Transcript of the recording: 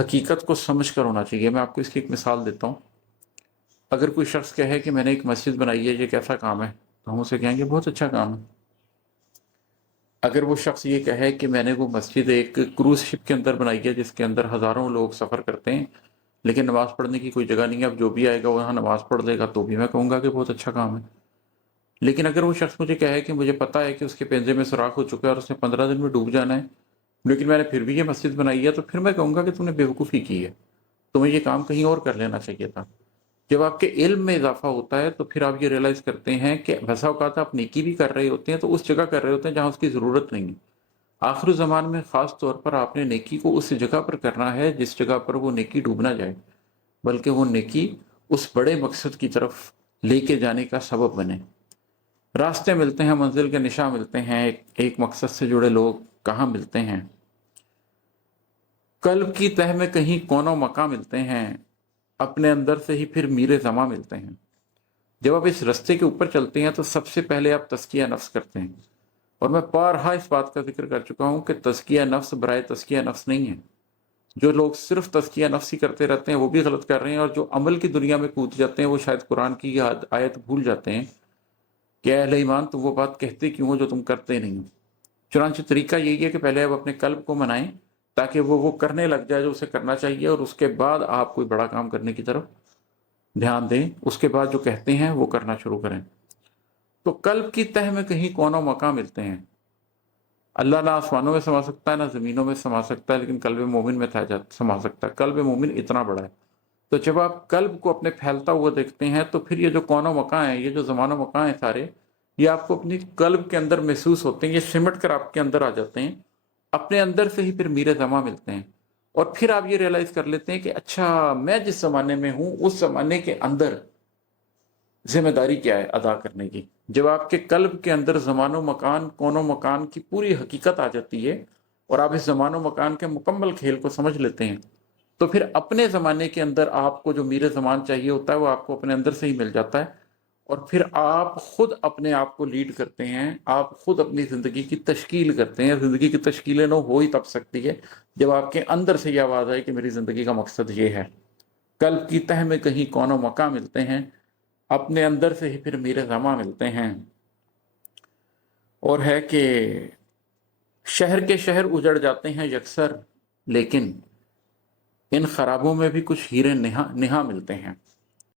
हकीकत को समझ कर होना चाहिए। मैं आपको इसकी एक मिसाल देता हूँ। अगर कोई शख्स कहे कि मैंने एक मस्जिद बनाई है, ये कैसा काम है? तो हम उसे कहेंगे बहुत अच्छा काम है। अगर वो शख्स ये कहे कि मैंने वो मस्जिद एक क्रूज शिप के अंदर बनाई है जिसके अंदर हज़ारों लोग सफ़र करते हैं, लेकिन नमाज़ पढ़ने की कोई जगह नहीं है, अब जो भी आएगा वहाँ नमाज़ पढ़ लेगा, तो भी मैं कहूँगा कि बहुत अच्छा काम है। लेकिन अगर वो शख्स मुझे कहे कि मुझे पता है कि उसके पेंजे में सुराख हो चुका है और उसने 15 दिन में डूब जाना है, लेकिन मैंने फिर भी ये मस्जिद बनाई है, तो फिर मैं कहूँगा कि तुमने बेवकूफ़ी की है, तुम्हें ये काम कहीं और कर लेना चाहिए था। जब आपके इल्म में इजाफा होता है तो फिर आप ये रियलाइज़ करते हैं कि बसा औकात आप नेकी भी कर रहे होते हैं तो उस जगह कर रहे होते हैं जहाँ उसकी ज़रूरत नहीं है। आखिर ज़मान में ख़ास तौर पर आपने नेकी को उस जगह पर करना है जिस जगह पर वो नेकी डूब ना जाए, बल्कि वो नेकी उस बड़े मकसद की तरफ लेके जाने का सबब बने। रास्ते मिलते हैं, मंजिल के निशां मिलते हैं, एक मकसद से जुड़े लोग कहाँ मिलते हैं? कल्ब की तह में कहीं कौनो मकां मिलते हैं, अपने अंदर से ही फिर मीरे ज़मां मिलते हैं। जब आप इस रास्ते के ऊपर चलते हैं तो सबसे पहले आप तज़किया नफ्स करते हैं। और मैं बारहा इस बात का जिक्र कर चुका हूँ कि तज़किया नफ्स बराए तज़किया नफ्स नहीं है। जो लोग सिर्फ तज़किया नफ्स ही करते रहते हैं वो भी गलत कर रहे हैं, और जो अमल की दुनिया में कूद जाते हैं वो शायद कुरान की आयत भूल जाते हैं कि अहले ईमान तुम वो बात कहते क्यों हो जो तुम करते नहीं हो। चुनांचे तरीका यही है कि पहले आप अपने कल्ब को मनाएं ताकि वो करने लग जाए जो उसे करना चाहिए, और उसके बाद आप कोई बड़ा काम करने की तरफ ध्यान दें। उसके बाद जो कहते हैं वो करना शुरू करें। तो कल्ब की तह में कहीं कौनो मकाम मिलते हैं। अल्लाह ना आसमानों में समा सकता है ना ज़मीनों में समा सकता है, लेकिन कल्ब मोमिन में था समा सकता है। कल्ब मोमिन इतना बड़ा है। तो जब आप कल्ब को अपने फैलता हुआ देखते हैं तो फिर ये जो कौनो मकां है, ये जो ज़मानो मकां है सारे, ये आपको अपनी कल्ब के अंदर महसूस होते हैं, ये सिमट कर आपके अंदर आ जाते हैं। अपने अंदर से ही फिर मीरे जमा मिलते हैं, और फिर आप ये रियलाइज़ कर लेते हैं कि अच्छा मैं जिस ज़माने में हूँ उस ज़माने के अंदर ज़िम्मेदारी क्या है अदा करने की। जब आपके कल्ब के अंदर ज़मानो मकान कौनो मकान की पूरी हकीकत आ जाती है और आप इस ज़मानो मकान के मुकम्मल खेल को समझ लेते हैं, तो फिर अपने ज़माने के अंदर आपको जो मीरे ज़मान चाहिए होता है वो आपको अपने अंदर से ही मिल जाता है। और फिर आप खुद अपने आप को लीड करते हैं, आप खुद अपनी ज़िंदगी की तश्कील करते हैं। ज़िंदगी की तश्कील नो हो ही तब सकती है जब आपके अंदर से ये आवाज़ आए कि मेरी ज़िंदगी का मकसद ये है। कल्ब की तह में कहीं कौनो मकां मिलते हैं, अपने अंदर से ही फिर मीरे ज़मा मिलते हैं। और है कि शहर के शहर उजड़ जाते हैं यकसर, लेकिन इन खराबों में भी कुछ हीरे नेहा नेहा मिलते हैं।